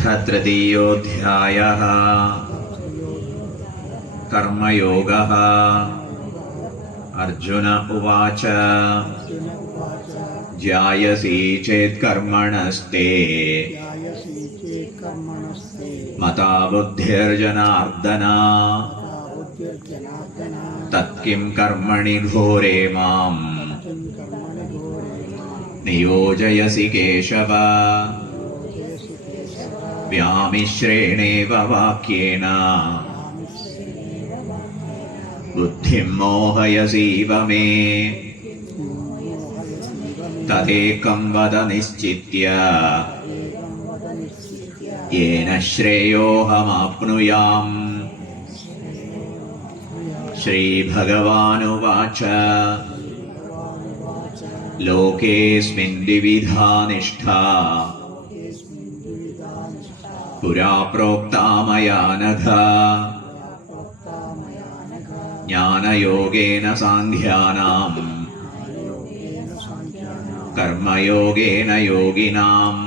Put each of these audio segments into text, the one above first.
अथ तृतीयोऽध्यायः कर्मयोगः। अर्जुन उवाच ज्यायसि चेत् कर्मणस्ते मता बुद्धिर्जनार्दन तत्किं कर्मणि घोरे मां नियोजयसि केशव। व्यामिश्रेणेव वाक्येन बुद्धिं मोहयसीव मे तदेकं वद निश्चित्य येन श्रेयोऽहमाप्नुयाम्। श्रीभगवानुवाच लोकेऽस्मिन् द्विविधा निष्ठा पुरा प्रोक्ता मया नघ। ज्ञानयोगेन साङ्ख्यानां कर्मयोगेन योगिनाम्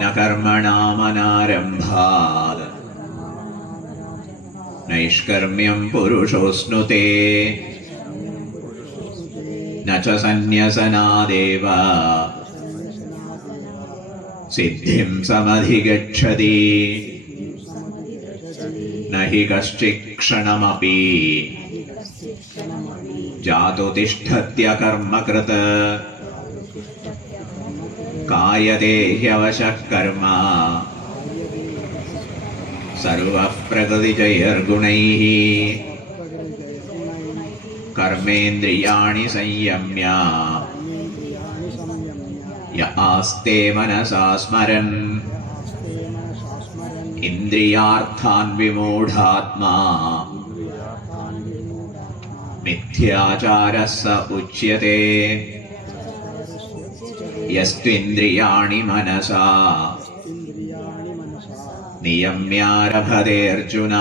न कर्मणामनारम्भात् नैष्कर्म्यं पुरुषोऽश्नुते न च सन्न्यसनादेव सिद्धिं समधिगच्छति। न हि कश्चित् क्षणमपि जातु तिष्ठत्यकर्मकृत् कार्यते ह्यवशः कर्म सर्वः प्रकृतिजैर्गुणैः। कर्मेन्द्रियाणि संयम्य य आस्ते मनसा स्मरन् इन्द्रियार्थान् विमूढात्मा मिथ्याचारः स उच्यते। यस्त्विन्द्रियाणि मनसा नियम्यारभतेऽर्जुन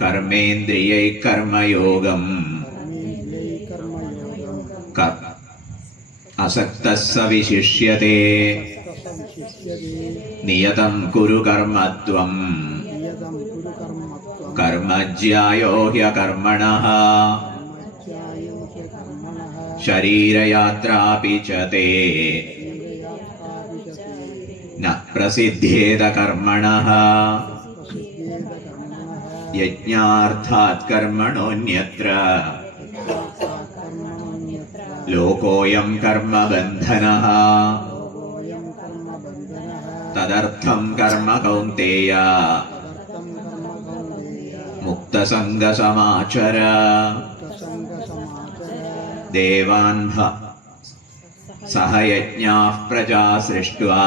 कर्मेन्द्रियैः कर्मयोगम् असक्तः स विशिष्यते। नियतं कुरु कर्म त्वं कर्म ज्यायो ह्यकर्मणः शरीरयात्रापि च ते न प्रसिद्ध्येत कर्मणः। यज्ञार्थात् कर्मणोऽन्यत्र लोकोऽयं कर्मबन्धनः। तदर्थं कर्म कौन्तेय मुक्तसङ्गसमाचर। देवान् सह यज्ञाः प्रजा सृष्ट्वा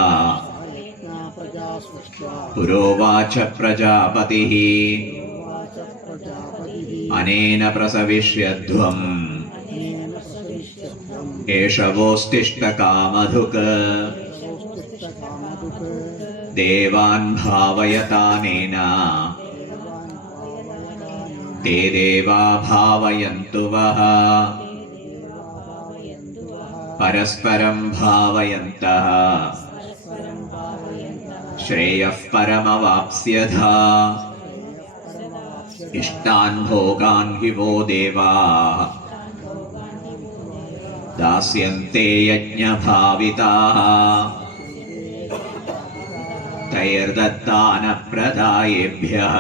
पुरोवाच प्रजापतिः अनेन प्रसविष्यध्वम् एष वोस्तिष्ठ कामधुक्। देवान् भावयतानेन ते देवा भावयन्तु वः। परस्परं भावयन्तः श्रेयः परमवाप्स्यथ। इष्टान् भोगान् हि वो देवाः दास्यन्ते यज्ञभाविताः। तैर्दत्तानप्रदायेभ्यः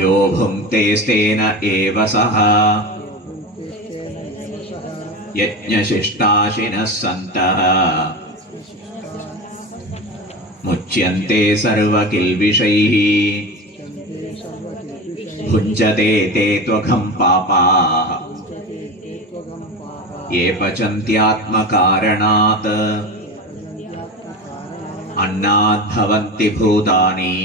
यो भुङ्क्तेस्तेन एव सः। यज्ञशिष्टाशिनः सन्तः मुच्यन्ते सर्वकिल्बिषैः। भुञ्जते ते त्वघं पापाः ये पचन्त्यात्मकारणात्। अन्नाद्भवन्ति भूतानि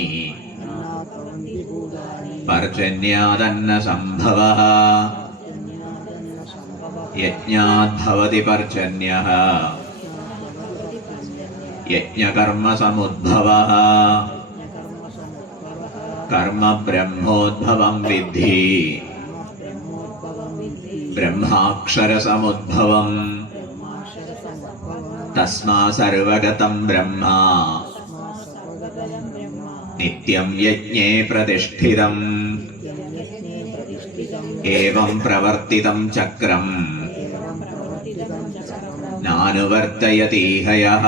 पर्जन्यादन्नसम्भवः। यज्ञाद्भवति पर्जन्यः यज्ञकर्मसमुद्भवः। कर्म ब्रह्मोद्भवं विद्धि ब्रह्माक्षरसमुद्भवम् തസ്മാ സർവഗതം ബ്രഹ്മ നിത്യം യജ്ഞേ പ്രതിഷ്ഠിതം ഏവം പ്രവർത്തിതം ചക്രം നാനുവർത്തയതി ഹയഃ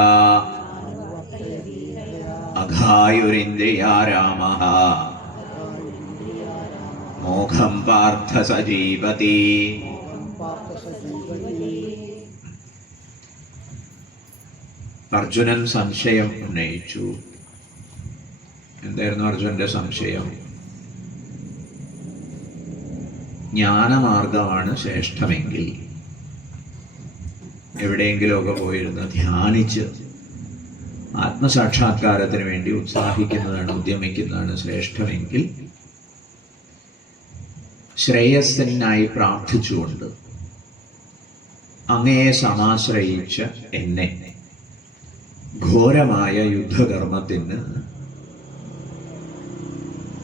അഘായുരിന്ദ്രിയാരാമഃ മോഘം പാർത്ഥ സജീവതി. അർജുനൻ സംശയം ഉന്നയിച്ചു. എന്തായിരുന്നു അർജുനന്റെ സംശയം? ജ്ഞാനമാർഗമാണ് ശ്രേഷ്ഠമെങ്കിൽ, എവിടെയെങ്കിലുമൊക്കെ പോയിരുന്ന് ധ്യാനിച്ച് ആത്മസാക്ഷാത്കാരത്തിന് വേണ്ടി ഉത്സാഹിക്കുന്നതാണ്, ഉദ്യമിക്കുന്നതാണ് ശ്രേഷ്ഠമെങ്കിൽ, ശ്രേയസ്സിനായി പ്രാർത്ഥിച്ചുകൊണ്ട് അങ്ങയെ സമാശ്രയിച്ച എന്നെ ഘോരമായ യുദ്ധകർമ്മത്തിന്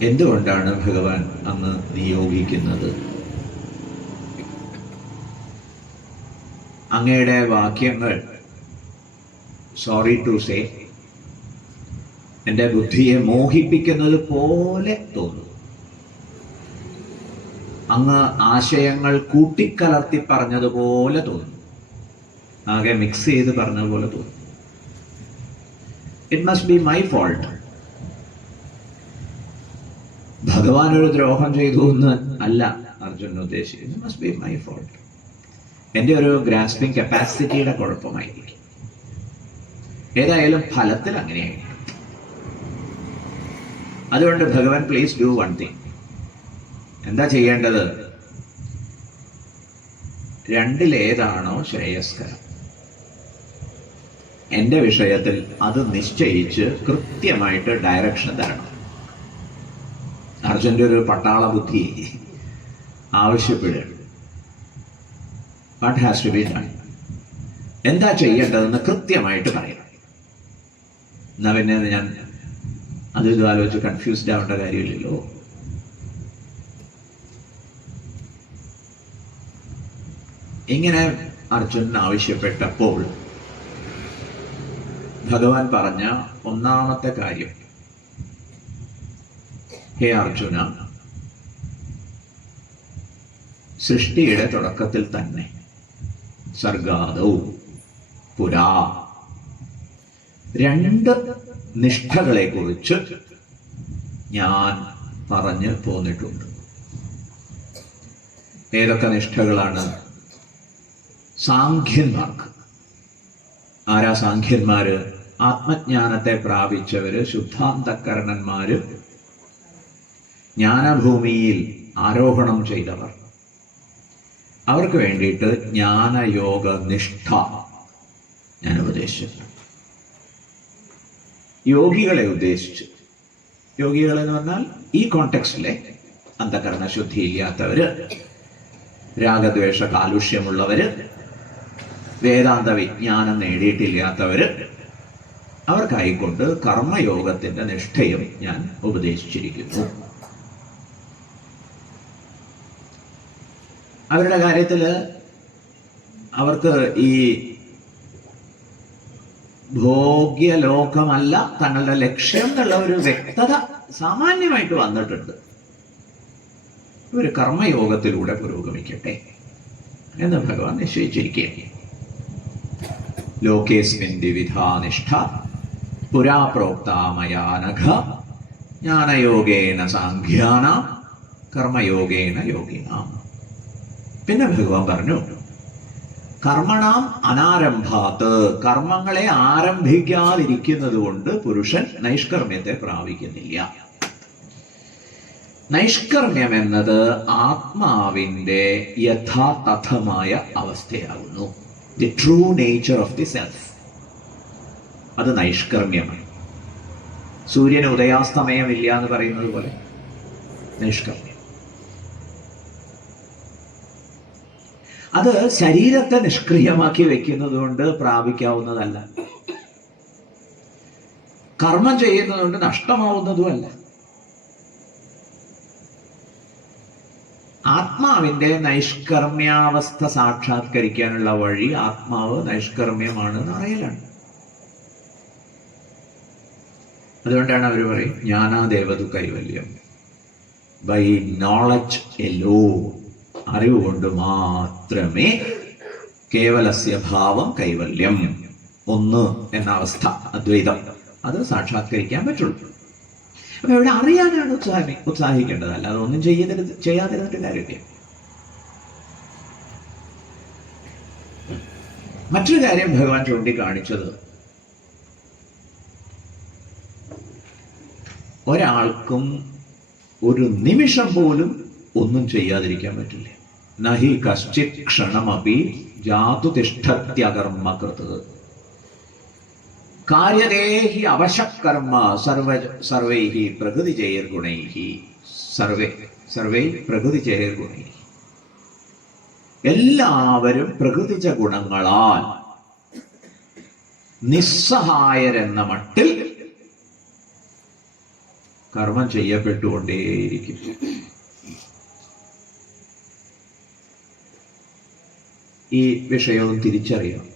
എന്തുകൊണ്ടാണ് ഭഗവാൻ അങ്ങ് നിയോഗിക്കുന്നത്? അങ്ങയുടെ വാക്യങ്ങൾ, സോറി ടു സേ, എൻ്റെ ബുദ്ധിയെ മോഹിപ്പിക്കുന്നത് പോലെ തോന്നുന്നു. അങ്ങ് ആശയങ്ങൾ കൂട്ടിക്കലർത്തി പറഞ്ഞതുപോലെ തോന്നുന്നു, ആകെ മിക്സ് ചെയ്ത് പറഞ്ഞതുപോലെ തോന്നുന്നു. It must be my fault. ഭഗവാൻ ഒരു ദ്രോഹം ചെയ്തു എന്ന് അല്ല അർജുനൻ ഉദ്ദേശിക്കുന്നത്. It must be my fault. എൻ്റെ ഒരു ഗ്രാസ്പിംഗ് കപ്പാസിറ്റിയുടെ കുഴപ്പമായിരിക്കും. ഏതായാലും ഫലത്തിൽ അങ്ങനെയായിരിക്കും. അതുകൊണ്ട് ഭഗവാൻ, പ്ലീസ് ഡു വൺ തിങ്. എന്താ ചെയ്യേണ്ടത്? രണ്ടിലേതാണോ ശ്രേയസ്കരം എൻ്റെ വിഷയത്തിൽ അത് നിശ്ചയിച്ച് കൃത്യമായിട്ട് ഡയറക്ഷൻ തരണം. അർജുൻ്റെ ഒരു പട്ടാള ബുദ്ധി ആവശ്യപ്പെടുകയാണ്. What has to be done? എന്താ ചെയ്യേണ്ടതെന്ന് കൃത്യമായിട്ട് പറയണം. എന്നാ പിന്നെ ഞാൻ അത് ഇത് ആലോചിച്ച് കൺഫ്യൂസ്ഡ് ആവേണ്ട കാര്യമില്ലല്ലോ. ഇങ്ങനെ അർജുനൻ ആവശ്യപ്പെട്ടപ്പോൾ ഭഗവാൻ പറഞ്ഞ ഒന്നാമത്തെ കാര്യം, ഹേ അർജുന, സൃഷ്ടിയുടെ തുടക്കത്തിൽ തന്നെ, സർഗാദൗ പുരാ, രണ്ട് നിഷ്ഠകളെ കുറിച്ച് ഞാൻ പറഞ്ഞു പോന്നിട്ടുണ്ട്. ഏതൊക്കെ നിഷ്ഠകളാണ്? സാഖ്യന്മാർക്ക്. ആരാ സാഖ്യന്മാര്? ആത്മജ്ഞാനത്തെ പ്രാപിച്ചവര്, ശുദ്ധാന്തകരണന്മാര്, ജ്ഞാനഭൂമിയിൽ ആരോഹണം ചെയ്തവർ. അവർക്ക് വേണ്ടിയിട്ട് ജ്ഞാനയോഗ നിഷ്ഠ ഞാൻ ഉപദേശിച്ചു. യോഗികളെ ഉദ്ദേശിച്ചു. യോഗികൾ എന്ന് പറഞ്ഞാൽ ഈ കോണ്ടെക്സ്റ്റിലെ അന്ധകരണ ശുദ്ധിയില്ലാത്തവര്, രാഗദ്വേഷ കാലുഷ്യമുള്ളവര്, വേദാന്ത വിജ്ഞാനം നേടിയിട്ടില്ലാത്തവര്, അവർക്കായിക്കൊണ്ട് കർമ്മയോഗത്തിന്റെ നിഷ്ഠയും ഞാൻ ഉപദേശിച്ചിരിക്കുന്നു. അവരുടെ കാര്യത്തില് അവർക്ക് ഈ ഭോഗ്യലോകമല്ല തങ്ങളുടെ ലക്ഷ്യം എന്നുള്ള ഒരു വ്യക്തത സാമാന്യമായിട്ട് വന്നിട്ടുണ്ട്. ഒരു കർമ്മയോഗത്തിലൂടെ പുരോഗമിക്കട്ടെ എന്ന് ഭഗവാൻ നിശ്ചയിച്ചിരിക്കുകയാണ്. ലോകേസ്മിൻ ദ്വിവിധാ നിഷ്ഠ പുരാ പ്രോക്താ മയാ നഘ ജ്ഞാനയോഗേന സാഖ്യാനാം കർമ്മയോഗേന യോഗിനാം. പിന്നെ ഭഗവാൻ പറഞ്ഞു, കർമ്മണാം അനാരംഭാത്ത്, കർമ്മങ്ങളെ ആരംഭിക്കാതിരിക്കുന്നത് കൊണ്ട് പുരുഷൻ നൈഷ്കർമ്മ്യത്തെ പ്രാപിക്കുന്നില്ല. നൈഷ്കർമ്മ്യം എന്നത് ആത്മാവിൻ്റെ യഥാതഥമായ അവസ്ഥയാകുന്നു. The true nature of the self. അത് നൈഷ്കർമ്മ്യമാണ്. സൂര്യന് ഉദയാസ്തമയമില്ല എന്ന് പറയുന്നത് പോലെ നൈഷ്കർമ്മ്യം. അത് ശരീരത്തെ നിഷ്ക്രിയമാക്കി വെക്കുന്നത് കൊണ്ട് പ്രാപിക്കാവുന്നതല്ല. കർമ്മം ചെയ്യുന്നതുകൊണ്ട് നഷ്ടമാവുന്നതുമല്ല. ആത്മാവിന്റെ നൈഷ്കർമ്മ്യാവസ്ഥ സാക്ഷാത്കരിക്കാനുള്ള വഴി ആത്മാവ് നൈഷ്കർമ്മ്യമാണ് എന്ന് അറിയലാണ്. അതുകൊണ്ടാണ് അവർ പറയും ജ്ഞാനാദേവതു കൈവല്യം. ബൈ നോളജ് എല്ലോ, അറിവ് കൊണ്ട് മാത്രമേ കേവലസ്യ ഭാവം കൈവല്യം, ഒന്ന് എന്ന അവസ്ഥ, അദ്വൈതം, അത് സാക്ഷാത്കരിക്കാൻ പറ്റുള്ളൂ. അപ്പൊ ഇവിടെ അറിയാനാണ് ഉത്സാഹിക്കേണ്ടത്, അല്ലാതെ ഒന്നും ചെയ്യാതിരുന്നിട്ട് കാര്യമില്ല. മറ്റൊരു കാര്യം ഭഗവാൻ ചൂണ്ടിക്കാണിച്ചത്, ഒരാൾക്കും ഒരു നിമിഷം പോലും ഒന്നും ചെയ്യാതിരിക്കാൻ പറ്റില്ല. നഹി കശ്ചിത് ക്ഷണമപി ജാതു തിഷ്ഠത്യകർമ്മകൃത് കാര്യദേഹി അവശകർമ്മ സർവൈഹി പ്രകൃതിചൈർഗുണൈഹി സർവൈ പ്രകൃതിചൈർഗുണൈഹി. എല്ലാവരും പ്രകൃതിജ ഗുണങ്ങളാൽ നിസ്സഹായരെന്ന മട്ടിൽ കർമ്മം ചെയ്യപ്പെട്ടുകൊണ്ടേയിരിക്കും. ഈ വിഷയവും തിരിച്ചറിയണം.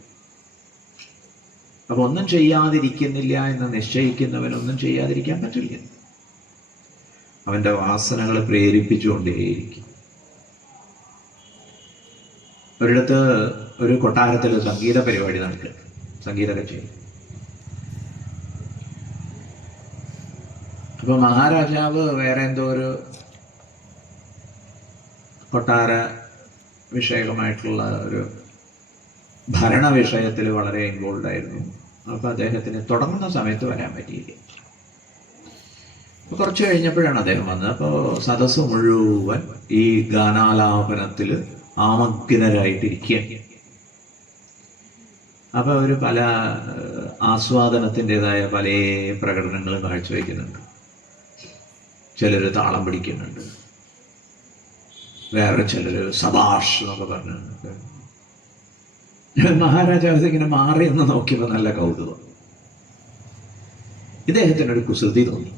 അപ്പൊ ഒന്നും ചെയ്യാതിരിക്കുന്നില്ല എന്ന് നിശ്ചയിക്കുന്നവനൊന്നും ചെയ്യാതിരിക്കാൻ പറ്റില്ല. അവന്റെ വാസനകൾ പ്രേരിപ്പിച്ചുകൊണ്ടേയിരിക്കും. ഒരിടത്ത് ഒരു കൊട്ടാരത്തിൽ സംഗീത പരിപാടി നടക്കുക, സംഗീത കച്ചേരി. അപ്പൊ മഹാരാജാവ് വേറെ എന്തോ ഒരു കൊട്ടാര വിഷയകമായിട്ടുള്ള ഒരു ഭരണ വിഷയത്തിൽ വളരെ ഇൻവോൾവ് ആയിരുന്നു. അപ്പൊ അദ്ദേഹത്തിന് തുടങ്ങുന്ന സമയത്ത് വരാൻ പറ്റിയില്ല. കുറച്ച് കഴിഞ്ഞപ്പോഴാണ് അദ്ദേഹം വന്നത്. അപ്പോൾ സദസ്സ് മുഴുവൻ ഈ ഗാനാലാപനത്തിൽ ആമഗ്നരായിട്ടിരിക്കുകയാണ്. അപ്പൊ അവർ പല ആസ്വാദനത്തിൻ്റെതായ പല പ്രകടനങ്ങളും കാഴ്ചവെക്കുന്നുണ്ട്. ചിലർ താളം പിടിക്കുന്നുണ്ട്, വേറെ ചിലർ സബാഷ് എന്നൊക്കെ പറഞ്ഞിട്ടുണ്ട്. മഹാരാജാവ് ഇങ്ങനെ മാറി എന്ന് നോക്കിയപ്പോൾ നല്ല കൗതുകം. ഇദ്ദേഹത്തിനൊരു കുസൃതി തോന്നി.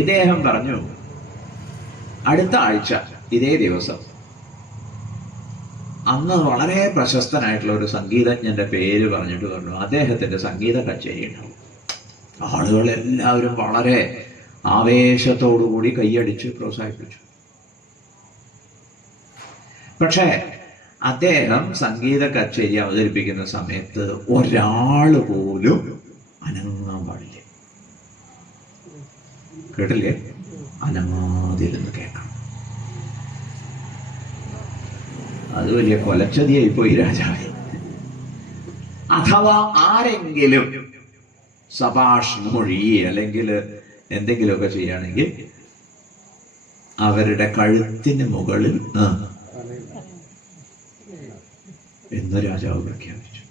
ഇദ്ദേഹം പറഞ്ഞു, അടുത്ത ആഴ്ച ഇതേ ദിവസം അന്ന് വളരെ പ്രശസ്തനായിട്ടുള്ള ഒരു സംഗീതജ്ഞന്റെ പേര് പറഞ്ഞിട്ട് പറഞ്ഞു അദ്ദേഹത്തിന്റെ സംഗീത കച്ചേരി ഉണ്ടാവും. ആളുകളെല്ലാവരും വളരെ ആവേശത്തോടുകൂടി കൈയടിച്ച് പ്രോത്സാഹിപ്പിച്ചു. പക്ഷേ അദ്ദേഹം സംഗീത കച്ചേരി അവതരിപ്പിക്കുന്ന സമയത്ത് ഒരാൾ പോലും അനങ്ങാൻ പാടില്ല. കേട്ടില്ലേ? അനങ്ങാതിരുന്ന് കേൾക്കണം. അത് വലിയ കൊലച്ചതിയായി പോയി രാജാവ്. അഥവാ ആരെങ്കിലും സഭാഷ് മൊഴി അല്ലെങ്കിൽ എന്തെങ്കിലുമൊക്കെ ചെയ്യുകയാണെങ്കിൽ അവരുടെ കഴുത്തിന് മുകളിൽ എന്ന് രാജാവ് പ്രഖ്യാപിച്ചു.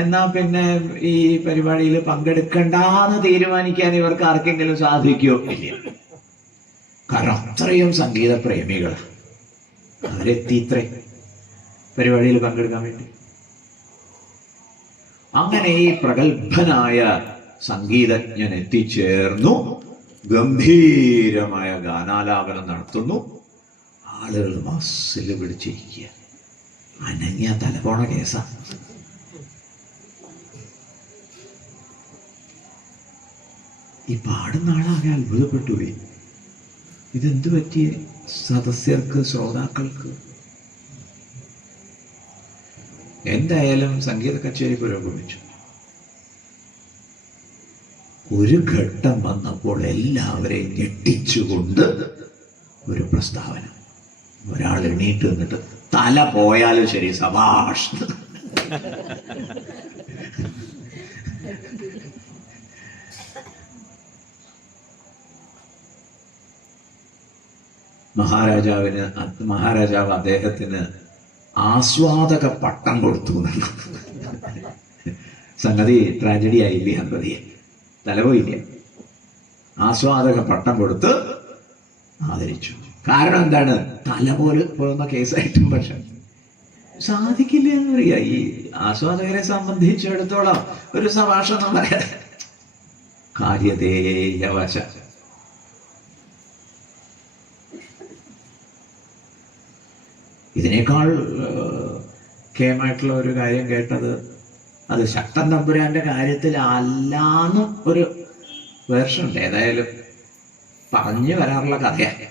എന്നാ പിന്നെ ഈ പരിപാടിയിൽ പങ്കെടുക്കണ്ടെന്ന് തീരുമാനിക്കാൻ ഇവർക്ക് ആർക്കെങ്കിലും സാധിക്കുമോ? ഇല്ല. കാരണം അത്രയും സംഗീത പ്രേമികൾ അവരെത്തി ഇത്രേ പരിപാടിയിൽ പങ്കെടുക്കാൻ വേണ്ടി. അങ്ങനെ ഈ പ്രഗത്ഭനായ സംഗീതജ്ഞൻ എത്തിച്ചേർന്നു, ഗംഭീരമായ ഗാനാലാപനം നടത്തുന്നു. ആളുകൾ മസിൽ പിടിച്ചിരിക്കുക. അനങ്ങിയ തലപോണ കേസാ. ഈ പാടുന്ന ആളാകെ അത്ഭുതപ്പെട്ടുപോയി. ഇതെന്ത് പറ്റി സദസ്യർക്ക്, ശ്രോതാക്കൾക്ക്? എന്തായാലും സംഗീത കച്ചേരി പുരോഗമിച്ചു. ഒരു ഘട്ടം വന്നപ്പോൾ എല്ലാവരെയും ഞെട്ടിച്ചുകൊണ്ട് ഒരു പ്രസ്താവന. ഒരാൾ എണീറ്റ് നിന്നിട്ട്, തല പോയാലും ശരി സഭാഷ്. മഹാരാജാവ് അദ്ദേഹത്തിന് ആസ്വാദക പട്ടം കൊടുത്തു. സംഗതി ട്രാജഡി ആയില്ലേ? അമ്പതിയെ തലപോയില്ല. ആസ്വാദക പട്ടം കൊടുത്ത് ആദരിച്ചു. കാരണം എന്താണ്? തല പോലെ പോകുന്ന കേസായിട്ടും പക്ഷെ സാധിക്കില്ല എന്ന് പറയാ. ഈ ആസ്വാദകരെ സംബന്ധിച്ചിടത്തോളം ഒരു സഭാഷണം പറയാൻ കാര്യതേയവശ ഇതിനേക്കാൾ കേമായിട്ടുള്ള ഒരു കാര്യം കേട്ടത്, അത് ശക്തൻ തമ്പുരാന്റെ കാര്യത്തിൽ അല്ലാന്നും ഒരു വേർഷൻ ഉണ്ട്. ഏതായാലും പറഞ്ഞു വരാറുള്ള കഥയാണ്.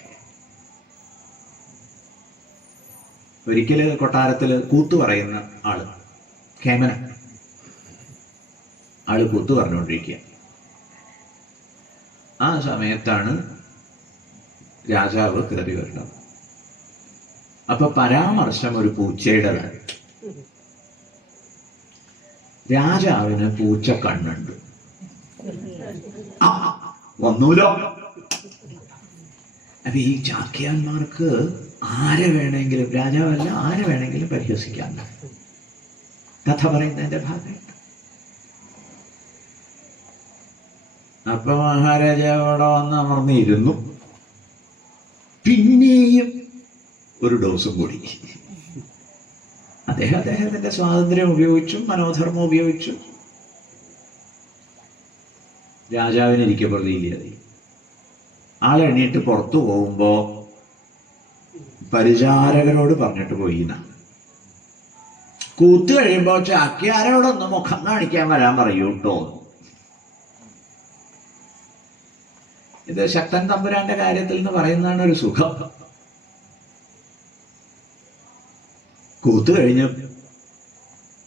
ഒരിക്കല് കൊട്ടാരത്തില് കൂത്തു പറയുന്ന ആള്, കേമന, ആള് കൂത്തു പറഞ്ഞുകൊണ്ടിരിക്കുക. ആ സമയത്താണ് രാജാവ് കയറി വരുന്നത്. അപ്പൊ പരാമർശം ഒരു പൂച്ചയുടേതാണ്. രാജാവിന് പൂച്ച കണ്ണുണ്ട്. വന്നൂലോ. അപ്പൊ ഈ ചാക്യാന്മാർക്ക് ആരെ വേണമെങ്കിലും, രാജാവല്ല ആരെ വേണമെങ്കിലും പരിഹസിക്കാൻ കഥ പറയുന്നതിന്റെ ഭാഗമായിട്ട്. അപ്പൊ മഹാരാജാവ് അവിടെ വന്ന് അമർന്നിരുന്നു. പിന്നെയും ഒരു ഡോസും കൂടി അദ്ദേഹത്തിന്റെ സ്വാതന്ത്ര്യം ഉപയോഗിച്ചു, മനോധർമ്മം ഉപയോഗിച്ചു. രാജാവിന് ഇരിക്കപ്പെടുകയില്ലാതെ ആളെണ്ണീട്ട് പുറത്തു പോകുമ്പോ പരിചാരകരോട് പറഞ്ഞിട്ട് പോയി. കൂത്ത് കഴിയുമ്പോ ചാക്യാരോടൊന്ന് മുഖം കാണിക്കാൻ വരാൻ പറയൂ കേട്ടോ. ഇത് ശക്തൻ തമ്പുരാന്റെ കാര്യത്തിൽ നിന്ന് പറയുന്നതാണ് ഒരു സുഖം. കൂത്ത് കഴിഞ്ഞ്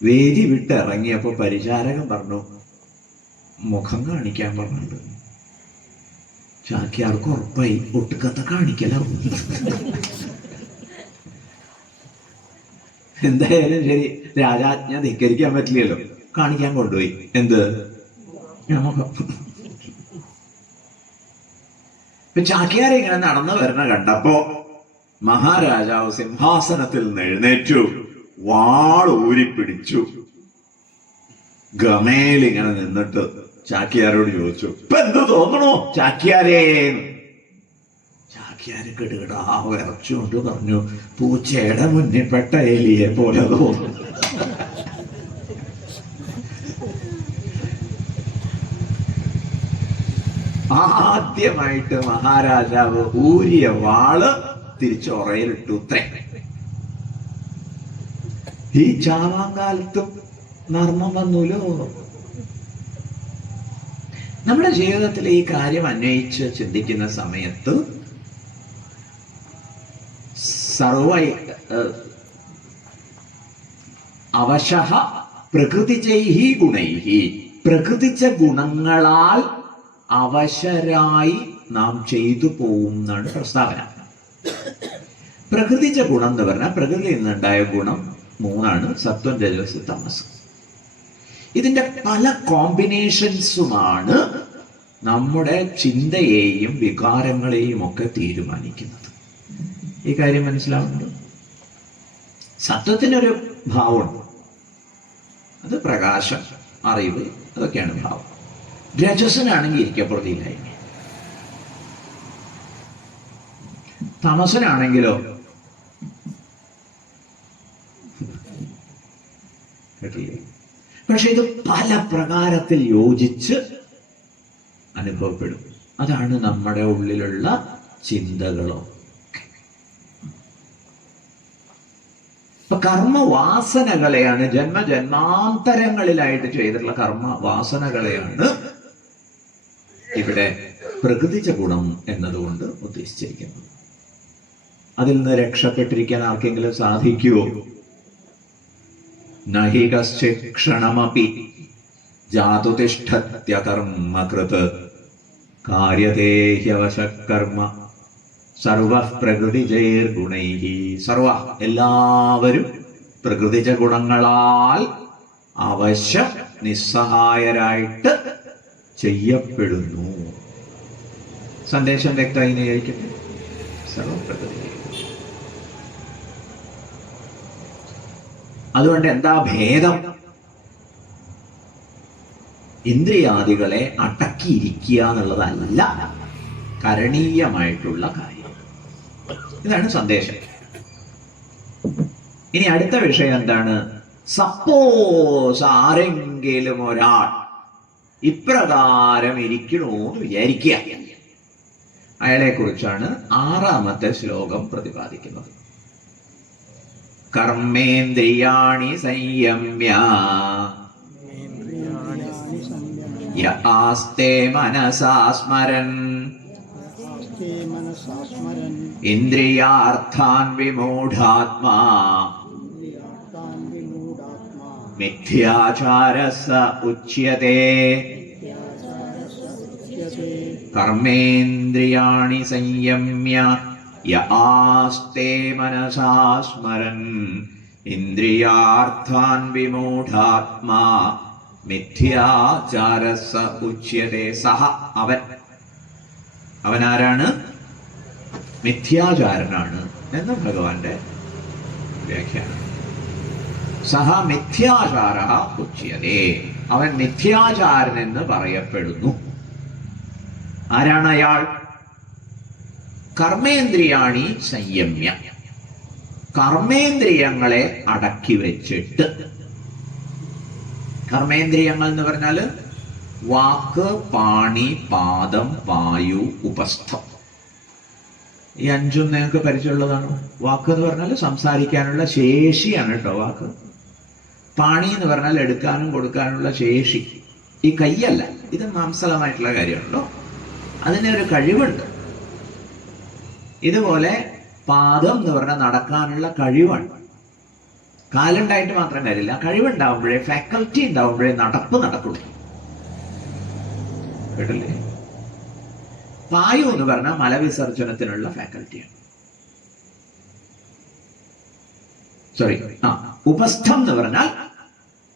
വേദി വിട്ട് ഇറങ്ങിയപ്പോ പരിചാരകൻ പറഞ്ഞു, മുഖം കാണിക്കാൻ പറഞ്ഞിട്ട്. ചാക്യാർക്ക് ഉറപ്പായി ഒട്ടുക്കത്തെ കാണിക്കലാവും. എന്തായാലും ശരി, രാജാജ്ഞ ധിക്കരിക്കാൻ പറ്റില്ലല്ലോ, കാണിക്കാൻ കൊണ്ടുപോയി. എന്ത് മുഖം. ചാക്യാരെ ഇങ്ങനെ നടന്നു വരുന്ന കണ്ടപ്പോ മഹാരാജാവ് സിംഹാസനത്തിൽ നിന്ന് എഴുന്നേറ്റു, വാൾ ഊരിപ്പിടിച്ചു, ഗമേലിങ്ങനെ നിന്നിട്ട് ചാക്യാരോട് ചോദിച്ചു, ഇപ്പൊ എന്ത് തോന്നണോ ചാക്യാരേ? ചാക്യാര് കിടുകിടാ വിറച്ചുകൊണ്ട് പറഞ്ഞു, പൂച്ചയുടെ മുന്നിൽ പെട്ട എലിയെ പോലെ തോന്നുന്നു. ആദ്യമായിട്ട് മഹാരാജാവ് ഊരിയ വാള് തിരിച്ചൊറയിലിട്ടു. ഈ ചാവാങ്കാലത്തും നർമ്മം വന്നൂലോ. നമ്മുടെ ജീവിതത്തിൽ ഈ കാര്യം അന്വയിച്ച് ചിന്തിക്കുന്ന സമയത്ത് അവശഃ പ്രകൃതിജൈഹി ഗുണൈഹി, പ്രകൃതിച്ച ഗുണങ്ങളാൽ അവശരായി നാം ചെയ്തു പോവും എന്നാണ് പ്രസ്താവന. പ്രകൃതിച്ച ഗുണം എന്ന് പറഞ്ഞാൽ പ്രകൃതിയിൽ നിന്നുണ്ടായ ഗുണം 3 സത്വം, രജസ്, തമസ്. ഇതിന്റെ പല കോമ്പിനേഷൻസുമാണ് നമ്മുടെ ചിന്തയെയും വികാരങ്ങളെയും ഒക്കെ തീരുമാനിക്കുന്നത്. ഈ കാര്യം മനസ്സിലാവുന്നുണ്ടോ? സത്വത്തിനൊരു ഭാവമുണ്ട്, അത് പ്രകാശം, അറിവ്, അതൊക്കെയാണ് ഭാവം. രജസിനാണെങ്കിൽ ഇരിക്കപ്പെടുത്തിയില്ലായ്മ. തമസനാണെങ്കിലോ കേട്ടില്ലേ? പക്ഷെ ഇത് പല പ്രകാരത്തിൽ യോജിച്ച് അനുഭവപ്പെടും. അതാണ് നമ്മുടെ ഉള്ളിലുള്ള ചിന്തകളോ. ഇപ്പൊ കർമ്മവാസനകളെയാണ്, ജന്മജന്മാന്തരങ്ങളിലായിട്ട് ചെയ്തിട്ടുള്ള കർമ്മവാസനകളെയാണ് ഇവിടെ പ്രകൃതിച്ച ഗുണം എന്നതുകൊണ്ട് ഉദ്ദേശിച്ചിരിക്കുന്നത്. അതിൽ നിന്ന് രക്ഷപ്പെട്ടിരിക്കാൻ ആർക്കെങ്കിലും സാധിക്കുമോ? നഹി കശ്ചിത് ക്ഷണമപി ജാതുതിഷ്ഠത്യകർമ്മകൃത് കാര്യതേ ഹ്യവശകർമ്മ സർവഃ പ്രകൃതിജൈർഗുണൈഃ. സർവ എല്ലാവരും പ്രകൃതിജ ഗുണങ്ങളാൽ അവശ്യ നിസ്സഹായരായിട്ട് ചെയ്യപ്പെടുന്നു. സന്ദേശം വ്യക്തമായി ആയിരിക്കട്ടെ. സർവപ്രകൃതി. അതുകൊണ്ട് എന്താ ഭേദം? ഇന്ദ്രിയാദികളെ അടക്കിയിരിക്കുക എന്നുള്ളതല്ല കരണീയമായിട്ടുള്ള കാര്യം. ഇതാണ് സന്ദേശം. ഇനി അടുത്ത വിഷയം എന്താണ്? സപ്പോസ് ആരെങ്കിലും ഒരാൾ ഇപ്രകാരം ഇരിക്കണോന്ന് വിചാരിക്കുക, അയാളെ കുറിച്ചാണ് 6ാമത്തെ ശ്ലോകം പ്രതിപാദിക്കുന്നത്. കർമ്മേന്ദ്രിയാണി സംയമ്യ യ ആസ്തേ മനസാ സ്മരൻ ഇന്ദ്രിയാർത്ഥാൻ വിമൂഢാത്മാ മിഥ്യാചാരസ ഉച്യതേ. കർമ്മേന്ദ്രിയാണി സംയമ്യ യ ആസ്തേ മനസാ സ്മരൻ ഇന്ദ്രിയാർത്ഥാൻ വിമൂഢാത്മാ മിഥ്യാചാരസ ഉച്യതേ. സഹ അവൻ, അവനാരാണ്? മിഥ്യാചാരനാണ് എന്ന് ഭഗവാന്റെ വ്യാഖ്യാനം. സഹ മിഥ്യാചാര ഉച്യതേ, അവൻ മിഥ്യാചാരൻ എന്ന് പറയപ്പെടുന്നു. ആരാണ് അയാൾ? കർമ്മേന്ദ്രിയാണി സംയമ്യ, കർമ്മേന്ദ്രിയങ്ങളെ അടക്കി വെച്ചിട്ട്. കർമ്മേന്ദ്രിയങ്ങൾ എന്ന് പറഞ്ഞാൽ വാക്ക്, പാണി, പാദം, വായു, ഉപസ്ഥം. ഈ അഞ്ചും നിങ്ങൾക്ക് പരിചയമുള്ളതാണ്. വാക്ക് എന്ന് പറഞ്ഞാൽ സംസാരിക്കാനുള്ള ശേഷിയാണ് കേട്ടോ വാക്ക്. പാണി എന്ന് പറഞ്ഞാൽ എടുക്കാനും കൊടുക്കാനുള്ള ശേഷി. ഈ കൈയല്ല, ഇത് മാംസലമായിട്ടുള്ള കാര്യമാണല്ലോ, അതിനൊരു കഴിവുണ്ട്. ഇതുപോലെ പാദം എന്ന് പറഞ്ഞാൽ നടക്കാനുള്ള കഴിവാണ്. കാലുണ്ടായിട്ട് മാത്രം കാര്യമില്ല, കഴിവുണ്ടാവുമ്പോഴേ, ഫാക്കൽറ്റി ഉണ്ടാവുമ്പോഴേ നടപ്പ് നടക്കുള്ളൂ. കേട്ടില്ലേ? വായു എന്ന് പറഞ്ഞാൽ മലവിസർജനത്തിനുള്ള ഫാക്കൽറ്റിയാണ്. സോറി, ഉപസ്ഥം എന്ന് പറഞ്ഞാൽ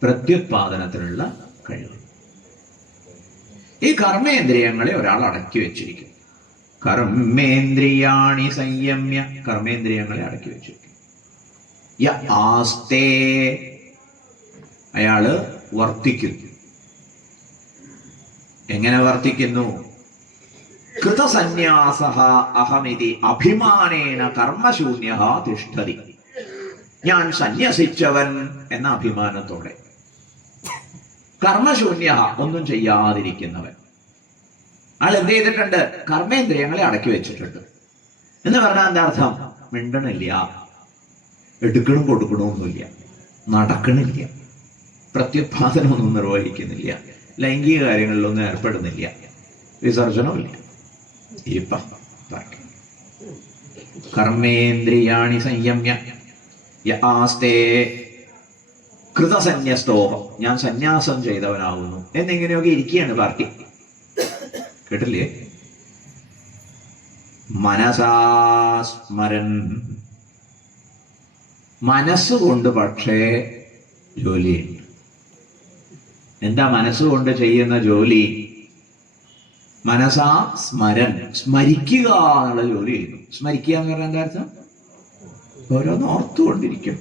പ്രത്യുത്പാദനത്തിനുള്ള കഴിവ്. ഈ കർമ്മേന്ദ്രിയങ്ങളെ ഒരാൾ അടക്കി വെച്ചിരിക്കും. കർമ്മേന്ദ്രിയാണി സംയമ്യ, കർമ്മേന്ദ്രിയങ്ങളെ അടക്കി വെച്ചിരിക്കും. യ ആസ്തേ, അയാള് വർത്തിക്കുന്നു. എങ്ങനെ വർത്തിക്കുന്നു? കൃതസന്യാസ അഹമിതി അഭിമാനേന കർമ്മശൂന്യ തിഷ്ഠതി. ഞാൻ സന്യസിച്ചവൻ എന്ന അഭിമാനത്തോടെ, കർമ്മശൂന്യ ഒന്നും ചെയ്യാതിരിക്കുന്നവൻ. ആൾ എന്ത് ചെയ്തിട്ടുണ്ട്? കർമ്മേന്ദ്രിയങ്ങളെ അടക്കി വെച്ചിട്ടുണ്ട്. എന്ന് പറഞ്ഞാൽ എന്താ അർത്ഥം? മിണ്ടണില്ല, എടുക്കണും കൊടുക്കണമൊന്നുമില്ല, നടക്കണില്ല, പ്രത്യുത്പാദനമൊന്നും നിർവഹിക്കുന്നില്ല, ലൈംഗിക കാര്യങ്ങളിലൊന്നും ഏർപ്പെടുന്നില്ല, വിസർജനമില്ല. ഇപ്പം കർമ്മേന്ദ്രിയാണി സംയമ്യ യ ആസ്തേ കൃതസന്യസ്തോഹം, ഞാൻ സന്യാസം ചെയ്തവനാവുന്നു എന്നിങ്ങനെയൊക്കെ ഇരിക്കുകയാണ് പാർട്ടി. കേട്ടില്ലേ? മനസാ സ്മരൻ, മനസ്സുകൊണ്ട് പക്ഷേ ജോലിയുണ്ട്. എന്താ മനസ്സുകൊണ്ട് ചെയ്യുന്ന ജോലി? മനസാ സ്മരൻ, സ്മരിക്കുക എന്നുള്ള ജോലി ചെയ്യുന്നു. സ്മരിക്കുക എന്ന് പറഞ്ഞാൽ എന്താ അർത്ഥം? ഓരോന്ന് ഓർത്തുകൊണ്ടിരിക്കും.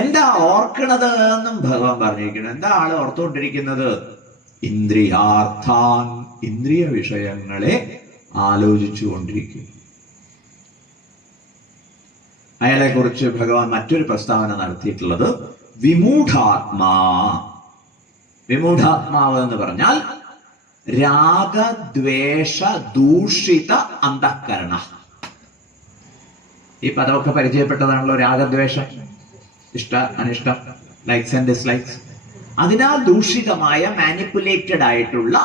എന്താ ഓർക്കണത് എന്നും ഭഗവാൻ പറഞ്ഞിരിക്കണം. എന്താ ആള് ഓർത്തുകൊണ്ടിരിക്കുന്നത്? ഇന്ദ്രിയാർത്ഥാൻ, ഇന്ദ്രിയ വിഷയങ്ങളെ ആലോചിച്ചു കൊണ്ടിരിക്കും. അയാളെ കുറിച്ച് ഭഗവാൻ മറ്റൊരു പ്രസ്താവന നടത്തിയിട്ടുള്ളത് വിമൂഢാത്മാ. വിമൂഢാത്മാവ് എന്ന് പറഞ്ഞാൽ രാഗദ്വേഷ ദൂഷിത അന്തഃകരണ. ഈ പദമൊക്കെ പരിചയപ്പെട്ടതാണല്ലോ. രാഗദ്വേഷം, ഇഷ്ട അനിഷ്ടം, ലൈക്സ് ആൻഡ് ഡിസ്ലൈക്സ്, അതിനാൽ ദൂഷിതമായ മാനിപ്പുലേറ്റഡ് ആയിട്ടുള്ള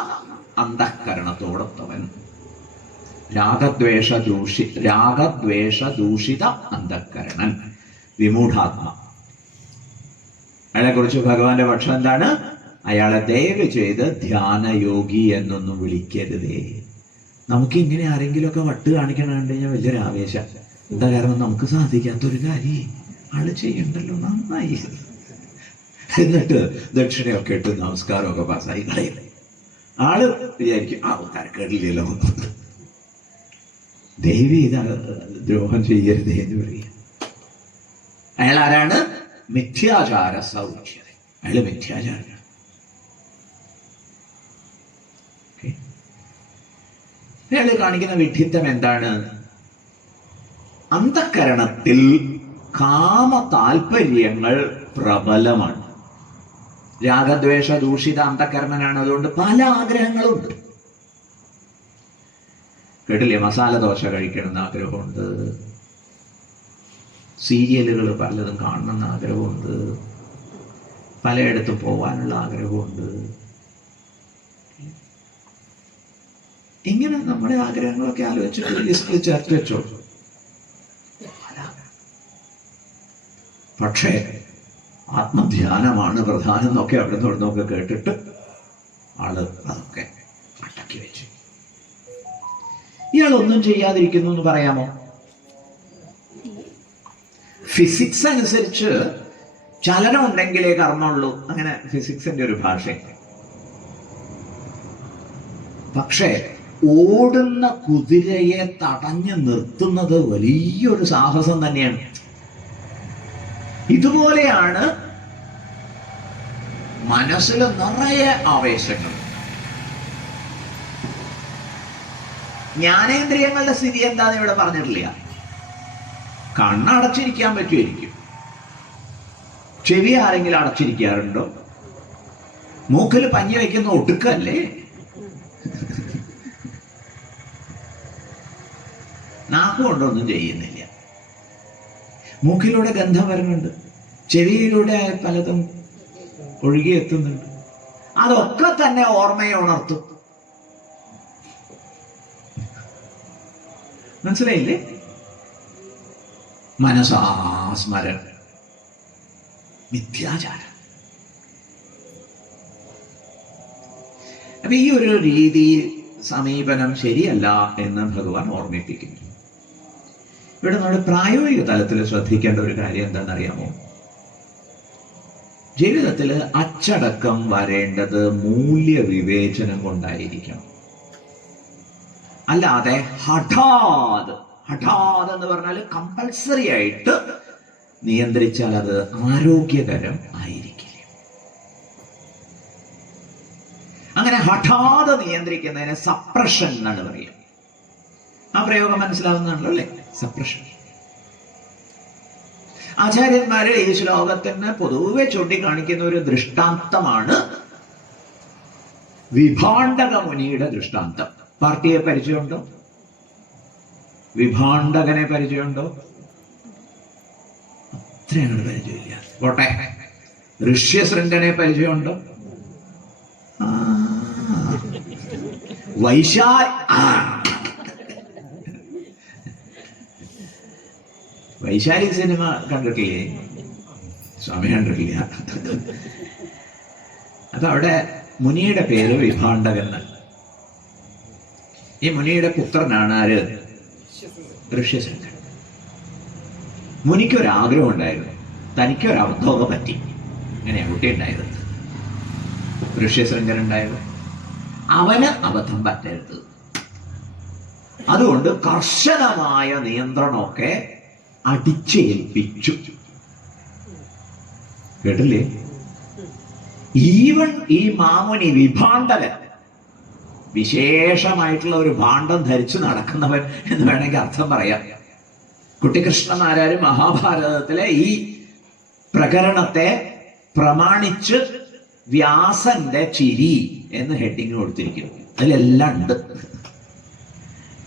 അന്തഃകരണത്തോടൊത്തവൻ. രാഗദ്വേഷ ദൂഷിത അന്തഃകരണൻ, വിമൂഢാത്മ. അയാളെ കുറിച്ച് ഭഗവാന്റെ പക്ഷം എന്താണ്? അയാളെ ദയവ് ചെയ്ത് ധ്യാനയോഗി എന്നൊന്നും വിളിക്കരുതേ. നമുക്ക് ഇങ്ങനെ ആരെങ്കിലുമൊക്കെ വട്ട് കാണിക്കണം കണ്ടു കഴിഞ്ഞാൽ വലിയൊരു ആവേശം. എന്താ കാരണം? നമുക്ക് സാധിക്കാത്തൊരു കാര്യം ആള് ചെയ്യണ്ടല്ലോ, നന്നായി. എന്നിട്ട് ദക്ഷിണയൊക്കെ ഇട്ട് നമസ്കാരമൊക്കെ പാസ്സായി കളയില്ല. ആള് വിചാരിക്കും തരക്കേടില്ലല്ലോ, ദേവി ഇത് ദ്രോഹം ചെയ്യരുതേ എന്ന് പറയുക. അയാൾ ആരാണ്? മിഥ്യാചാര സൗച്യത. അയാള് മിഥ്യാചാരനാണ്. അയാള് കാണിക്കുന്ന വിഡ്ഢിത്തം എന്താണ്? അന്തഃകരണത്തിൽ കാമ താല്പര്യങ്ങൾ പ്രബലമാണ്. രാഗദ്വേഷ ദൂഷിത അന്തഃകരണനാണ്. അതുകൊണ്ട് പല ആഗ്രഹങ്ങളുണ്ട്. കേട്ടില്ലേ? മസാല ദോശ കഴിക്കണം എന്ന് ആഗ്രഹമുണ്ട്, സീരിയലുകൾ പലതും കാണണമെന്ന് ആഗ്രഹമുണ്ട്, പലയിടത്തും പോകാനുള്ള ആഗ്രഹമുണ്ട്. ഇങ്ങനെ നമ്മുടെ ആഗ്രഹങ്ങളൊക്കെ ആലോചിച്ചിട്ട് ലിസ്റ്റിൽ ചേർത്ത് വെച്ചോ. പക്ഷേ ആത്മധ്യാനമാണ് പ്രധാനം എന്നൊക്കെ അവിടെ നിന്നൊക്കെ കേട്ടിട്ട് ആള് അതൊക്കെ അടക്കി വെച്ചു. ഇയാളൊന്നും ചെയ്യാതിരിക്കുന്നു എന്ന് പറയാമോ? ഫിസിക്സ് അനുസരിച്ച് ചലനം ഉണ്ടെങ്കിലേ കർമ്മമുള്ളൂ, അങ്ങനെ ഫിസിക്സിന്റെ ഒരു ഭാഷ. പക്ഷേ ഓടുന്ന കുതിരയെ തടഞ്ഞു നിർത്തുന്നത് വലിയൊരു സാഹസം തന്നെയാണ്. ഇതുപോലെയാണ് മനസ്സിൽ നിറയെ ആവേശങ്ങൾ. ജ്ഞാനേന്ദ്രിയങ്ങളുടെ സ്ഥിതി എന്താന്ന് ഇവിടെ പറഞ്ഞിട്ടില്ല. കണ്ണടച്ചിരിക്കാൻ പറ്റുമായിരിക്കും. ചെവി ആരെങ്കിലും അടച്ചിരിക്കാറുണ്ടോ? മൂക്കിൽ പഞ്ഞി വയ്ക്കുന്ന ഒടുക്കല്ലേ? നാക്കുകൊണ്ടൊന്നും ചെയ്യുന്നില്ല. മൂക്കിലൂടെ ഗന്ധം വരുന്നുണ്ട്, ചെവിയിലൂടെ പലതും ഒഴുകിയെത്തുന്നുണ്ട്. അതൊക്കെ തന്നെ ഓർമ്മയെ ഉണർത്തും. മനസ്സിലായില്ലേ? മനസാസ്മരൻ, മിഥ്യാചാരം. അപ്പൊ ഈ ഒരു രീതി സമീപനം ശരിയല്ല എന്ന് ഭഗവാൻ ഓർമ്മിപ്പിക്കുന്നു. ഇവിടെ നമ്മൾ പ്രായോഗിക തലത്തിൽ ശ്രദ്ധിക്കേണ്ട ഒരു കാര്യം എന്താണെന്നറിയാമോ? ജീവിതത്തിൽ അച്ചടക്കം വരേണ്ടത് മൂല്യവിവേചനം കൊണ്ടായിരിക്കണം. അല്ലാതെ ഹഠാത് എന്ന് പറഞ്ഞാൽ കമ്പൽസറി ആയിട്ട് നിയന്ത്രിച്ചാൽ അത് ആരോഗ്യകരം ആയിരിക്കില്ല. അങ്ങനെ ഹഠാത് നിയന്ത്രിക്കുന്നതിന് സപ്രഷൻ എന്നാണ് പറയുക. ആ പ്രയോഗം മനസ്സിലാവുന്നതാണല്ലോ അല്ലേ? സപ്രഷൻ. ആചാര്യന്മാര് ഈ ശ്ലോകത്തിന് പൊതുവെ ചൂണ്ടിക്കാണിക്കുന്ന ഒരു ദൃഷ്ടാന്തമാണ് വിഭാണ്ഡക മുനിയുടെ ദൃഷ്ടാന്തം. പാർട്ടിയെ പരിചയമുണ്ടോ? വിഭാണ്ഡകനെ പരിചയമുണ്ടോ? അത്രയാണ് പരിചയമില്ല. കോട്ടെ. ഋഷ്യശൃംഖനെ പരിചയമുണ്ടോ? വൈശാലി സിനിമ കണ്ടിട്ടില്ലേ? സ്വാമി കണ്ടിട്ടില്ല. അപ്പൊ അവിടെ മുനിയുടെ പേര് വിഭാണ്ഡകൻ. ഈ മുനിയുടെ പുത്രനാണ് ആര്? ഋഷ്യശൃംഖൻ. മുനിക്കൊരാഗ്രഹം ഉണ്ടായിരുന്നു, തനിക്കൊരു അബദ്ധമൊക്കെ പറ്റി. അങ്ങനെയാണ് കുട്ടി ഉണ്ടായത്, ഋഷ്യശൃംഖൻ ഉണ്ടായത്. അവന് അബദ്ധം പറ്റരുത്, അതുകൊണ്ട് കർശനമായ നിയന്ത്രണമൊക്കെ അടിച്ചേൽപ്പിച്ചു. കേട്ടില്ലേ? ഈവൻ ഈ മാമുനി വിഭാണ്ഡകൻ, വിശേഷമായിട്ടുള്ള ഒരു ഭാണ്ഡം ധരിച്ചു നടക്കുന്നവൻ എന്ന് വേണമെങ്കിൽ അർത്ഥം പറയാം. കുട്ടിക്കൃഷ്ണനാരാര് മഹാഭാരതത്തിലെ ഈ പ്രകരണത്തെ പ്രമാണിച്ച് വ്യാസന്റെ ചിരി എന്ന് ഹെഡിങ് കൊടുത്തിരിക്കുന്നു. അതിലെല്ലാം ഉണ്ട്.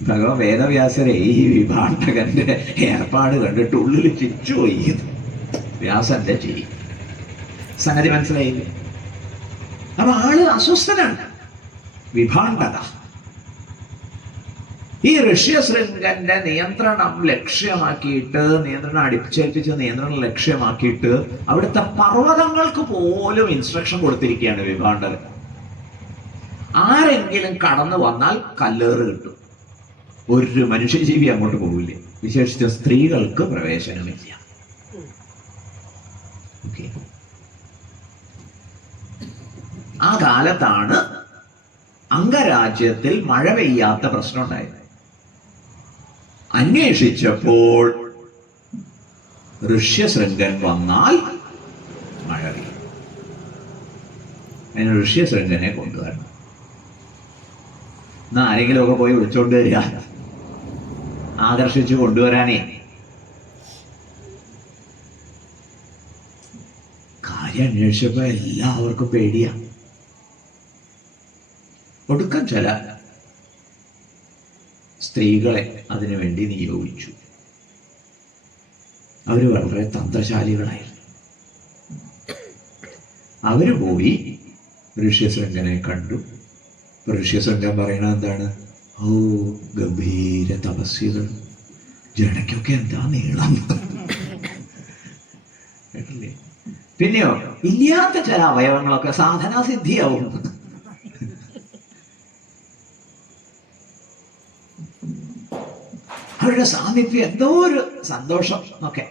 ഭഗവാൻ വേദവ്യാസരെ ഈ വിഭാണ്ഡകന്റെ ഏർപ്പാട് കണ്ടിട്ട് ഉള്ളിൽ ചിരിച്ചുപോയി. വ്യാസന്റെ ചിരി. സംഗതി മനസ്സിലായില്ലേ? അപ്പൊ ആള് അസ്വസ്ഥനാണ്. വിഭാണ്ഡക. ഈ ഋഷ്യശൃംഖന്റെ നിയന്ത്രണം ലക്ഷ്യമാക്കിയിട്ട്, നിയന്ത്രണം അടിച്ചേൽപ്പിച്ച് നിയന്ത്രണം ലക്ഷ്യമാക്കിയിട്ട് അവിടുത്തെ പർവ്വതങ്ങൾക്ക് പോലും ഇൻസ്ട്രക്ഷൻ കൊടുത്തിരിക്കുകയാണ് വിഭാണ്ഡകൻ. ആരെങ്കിലും കടന്നു വന്നാൽ കല്ലേറ് കിട്ടും. ഒരു മനുഷ്യജീവി അങ്ങോട്ട് പോകില്ല. വിശേഷിച്ച് സ്ത്രീകൾക്ക് പ്രവേശനമില്ല. ആ കാലത്താണ് അംഗരാജ്യത്തിൽ മഴ പെയ്യാത്ത പ്രശ്നം ഉണ്ടായത്. അന്വേഷിച്ചപ്പോൾ ഋഷ്യശൃംഖൻ വന്നാൽ മഴ പെയ്യും. അതിന് ഋഷ്യശൃംഖനെ കൊണ്ടുവരണം. എന്നാ ആരെങ്കിലും ഒക്കെ പോയി വിളിച്ചോണ്ട് വരിക, ആകർഷിച്ചു കൊണ്ടുവരാനേ. കാര്യം അന്വേഷിച്ചപ്പോ എല്ലാവർക്കും പേടിയാ. ഒടുക്കം ചില സ്ത്രീകളെ അതിനുവേണ്ടി നിയോഗിച്ചു. അവർ വളരെ തന്ത്രശാലികളായിരുന്നു. അവര് പോയി ഋഷ്യശൃംഖനെ കണ്ടു. ഋഷ്യശൃംഖൻ പറയണത് എന്താണ്? ഓ, ഗംഭീര തപസ്വികൾ, ജടയ്ക്കൊക്കെ എന്താ നീളം. കേട്ടില്ലേ? പിന്നെയോ ഇല്ലാത്ത ചില അവയവങ്ങളൊക്കെ സാധനാസിദ്ധിയാവും. അവരുടെ സാമീപ്യം എന്തോ ഒരു സന്തോഷം ഒക്കെ.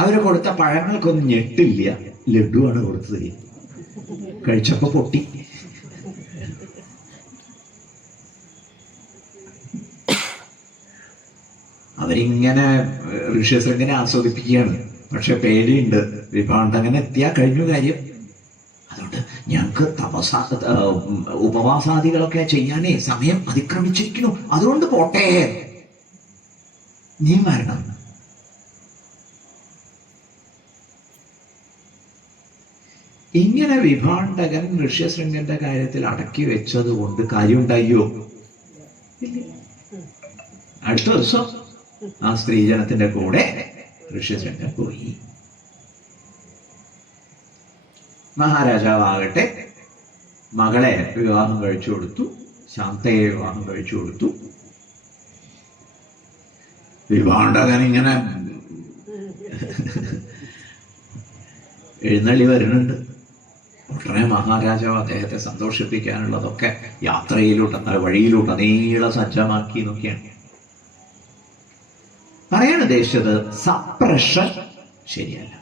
അവര് കൊടുത്ത പഴങ്ങൾക്കൊന്നും ഞെട്ടില്ല, ലഡുവാണ് കൊടുത്തത്. കഴിച്ചപ്പോ പൊട്ടി. അവരിങ്ങനെ ഋഷ്യശൃംഖനെ ആസ്വദിപ്പിക്കുകയാണ്. പക്ഷെ പേടിയുണ്ട്, വിഭാണ്ടകൻ എത്തിയാ കഴിഞ്ഞു കാര്യം. അതുകൊണ്ട് ഞങ്ങൾക്ക് ഉപവാസാദികളൊക്കെ ചെയ്യാനേ സമയം അതിക്രമിച്ചിരിക്കുന്നു, അതുകൊണ്ട് പോട്ടെ, നീ വരണം. ഇങ്ങനെ വിഭാണ്ടകൻ ഋഷ്യശൃംഖന്റെ കാര്യത്തിൽ അടക്കി വെച്ചത് കൊണ്ട് കാര്യമുണ്ടായോ? അടുത്ത ദിവസം ആ സ്ത്രീജനത്തിന്റെ കൂടെ ഋഷ്യശൃംഖൻ പോയി. മഹാരാജാവാകട്ടെ മകളെ വിവാഹം കഴിച്ചു കൊടുത്തു, ശാന്തയെ വിവാഹം കഴിച്ചു കൊടുത്തു. വിഭാണ്ടകൻ ഇങ്ങനെ എഴുന്നള്ളി വരുന്നുണ്ട്. ഉടനെ മഹാരാജാവ് അദ്ദേഹത്തെ സന്തോഷിപ്പിക്കാനുള്ളതൊക്കെ യാത്രയിലൂട്ട് വഴിയിലൂട്ട് നീള സജ്ജമാക്കി എന്നൊക്കെയാണ് പറയാൻ ഉദ്ദേശിച്ചത്. സപ്രഷൻ ശരിയല്ല.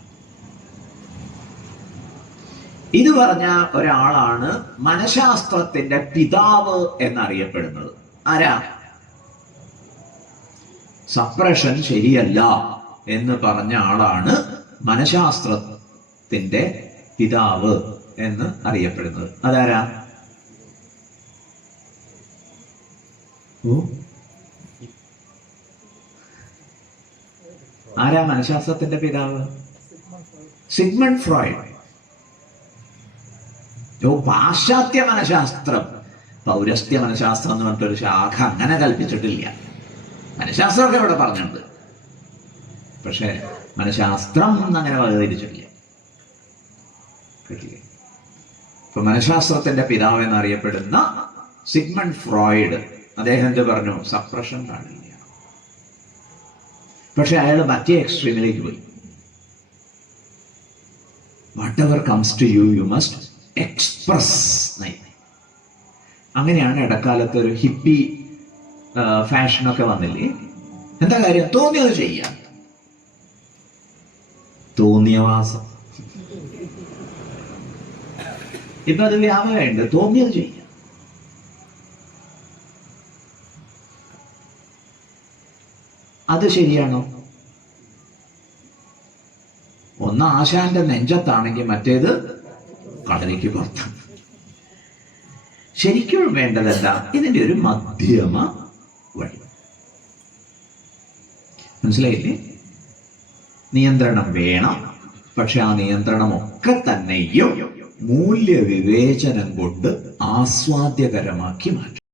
ഇത് പറഞ്ഞ ഒരാളാണ് മനഃശാസ്ത്രത്തിന്റെ പിതാവ് എന്നറിയപ്പെടുന്നത്. ആരാ? സപ്രഷൻ ശരിയല്ല എന്ന് പറഞ്ഞ ആളാണ് മനഃശാസ്ത്രത്തിന്റെ പിതാവ് എന്ന് അറിയപ്പെടുന്നത്. അതാരാ? ആരാ മനഃശാസ്ത്രത്തിന്റെ പിതാവ്? Sigmund Freud. പാശ്ചാത്യ മനഃശാസ്ത്രം, പൗരസ്ത്യ മനഃശാസ്ത്രം എന്ന് പറഞ്ഞിട്ടൊരു ശാഖ അങ്ങനെ കൽപ്പിച്ചിട്ടില്ല. മനഃശാസ്ത്രമൊക്കെ ഇവിടെ പറഞ്ഞിട്ടുണ്ട്, പക്ഷെ മനഃശാസ്ത്രം അങ്ങനെ വകതിരിച്ചിട്ടില്ല. കേട്ടില്ലേ? ഇപ്പൊ മനഃശാസ്ത്രത്തിന്റെ പിതാവ് എന്നറിയപ്പെടുന്ന സിഗ്മണ്ട് ഫ്രോയിഡ്, അദ്ദേഹം എന്ത് പറഞ്ഞു? സപ്രഷൻ പാടില്ല. പക്ഷെ അയാൾ മറ്റേ എക്സ്ട്രീമിലേക്ക് പോയി. Whatever comes to you, you must express. അങ്ങനെയാണ് ഇടക്കാലത്ത് ഒരു ഹിപ്പി ഫാഷനൊക്കെ വന്നില്ലേ? എന്താ കാര്യം? തോന്നിയത് ചെയ്യാം, തോന്നിയവാസം. ഇപ്പൊ അത് വ്യാപകമുണ്ട്, തോന്നിയത് ചെയ്യാം. അത് ശരിയാണോ? ഒന്ന് ആശാന്റെ നെഞ്ചത്താണെങ്കിൽ മറ്റേത് കടലിക്ക് പുറത്താണ്. ശരിക്കും വേണ്ടതെന്താ? ഇതിന്റെ ഒരു മധ്യമ വഴി. മനസ്സിലായില്ലേ? നിയന്ത്രണം വേണം, പക്ഷെ ആ നിയന്ത്രണമൊക്കെ തന്നെയും മൂല്യവിവേചനം കൊണ്ട് ആസ്വാദ്യകരമാക്കി മാറ്റും.